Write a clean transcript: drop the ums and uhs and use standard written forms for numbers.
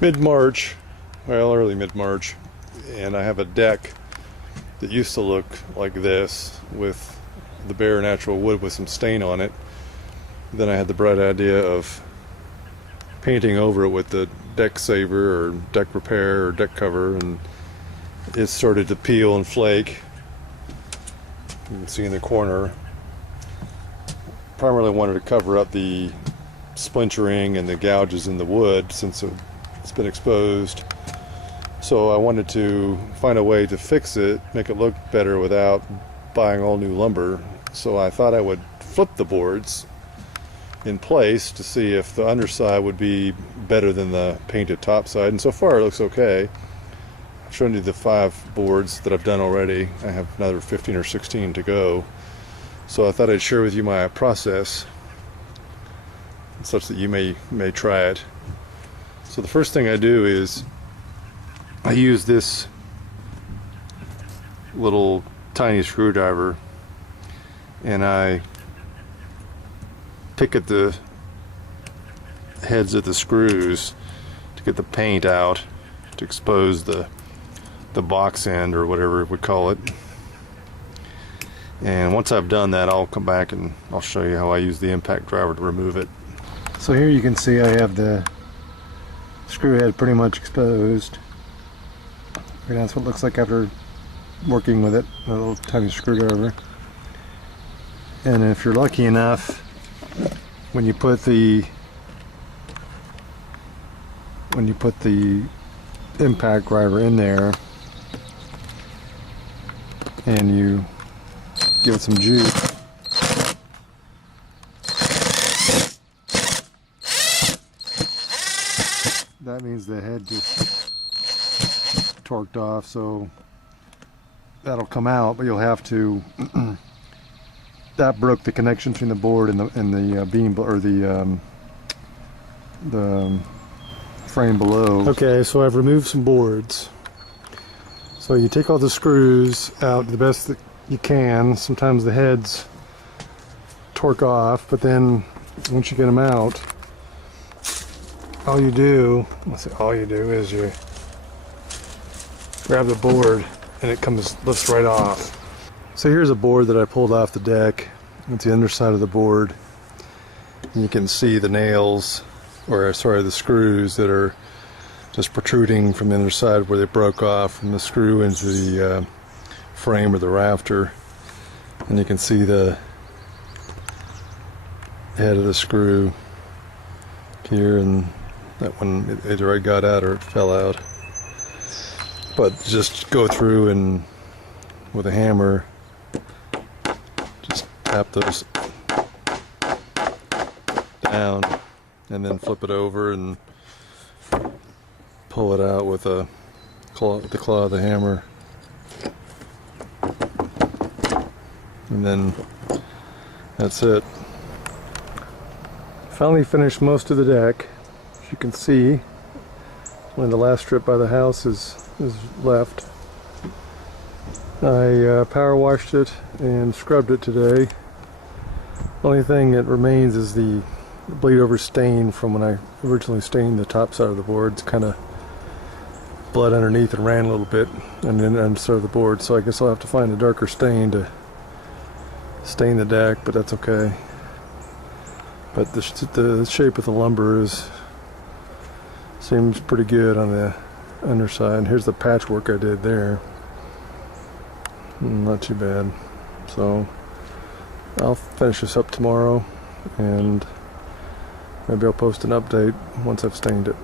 It's mid-March, well, early mid-March, and I have a deck that used to look like this with the bare natural wood with some stain on it. Then I had the bright idea of painting over it with the deck saver or deck repair or deck cover, and it started to peel and flake. You can see in the corner. Primarily wanted to cover up the splintering and the gouges in the wood since it's been exposed. So I wanted to find a way to fix it, make it look better without buying all new lumber. So I thought I would flip the boards in place to see if the underside would be better than the painted top side, and so far it looks okay. I've shown you the 5 boards that I've done already. I have another 15 or 16 to go. So I thought I'd share with you my process such that you may try it. So the first thing I do is I use this little tiny screwdriver and I pick at the heads of the screws to get the paint out, to expose the box end or whatever we call it. And once I've done that, I'll come back and I'll show you how I use the impact driver to remove it. So here you can see I have the screw head pretty much exposed. And that's what it looks like after working with it, a little tiny screwdriver. And if you're lucky enough, when you put the impact driver in there and you give it some juice, that means the head just torqued off, so that'll come out, but you'll have to that broke the connection between the board and the beam or the frame below. Okay, so I've removed some boards. So you take all the screws out the best that you can. Sometimes the heads torque off, but then once you get them out, all you do is you grab the board and it lifts right off. So here's a board that I pulled off the deck. It's the underside of the board. And you can see the nails, or sorry, the screws that are just protruding from the underside where they broke off from the screw into the frame or the rafter. And you can see the head of the screw here, and that one it either got out or it fell out. But just go through and with a hammer just tap those down and then flip it over and pull it out with the claw of the hammer, and then that's it. Finally finished most of the deck. As you can see, only the last strip by the house is left. I power washed it and scrubbed it today. The only thing that remains is the bleed over stain from when I originally stained the top side of the board. It's kind of bled underneath and ran a little bit, and then underside of the board, so I guess I'll have to find a darker stain to stain the deck, but that's okay. But the shape of the lumber seems pretty good on the underside. Here's the patchwork I did there. Not too bad. So I'll finish this up tomorrow, and maybe I'll post an update once I've stained it.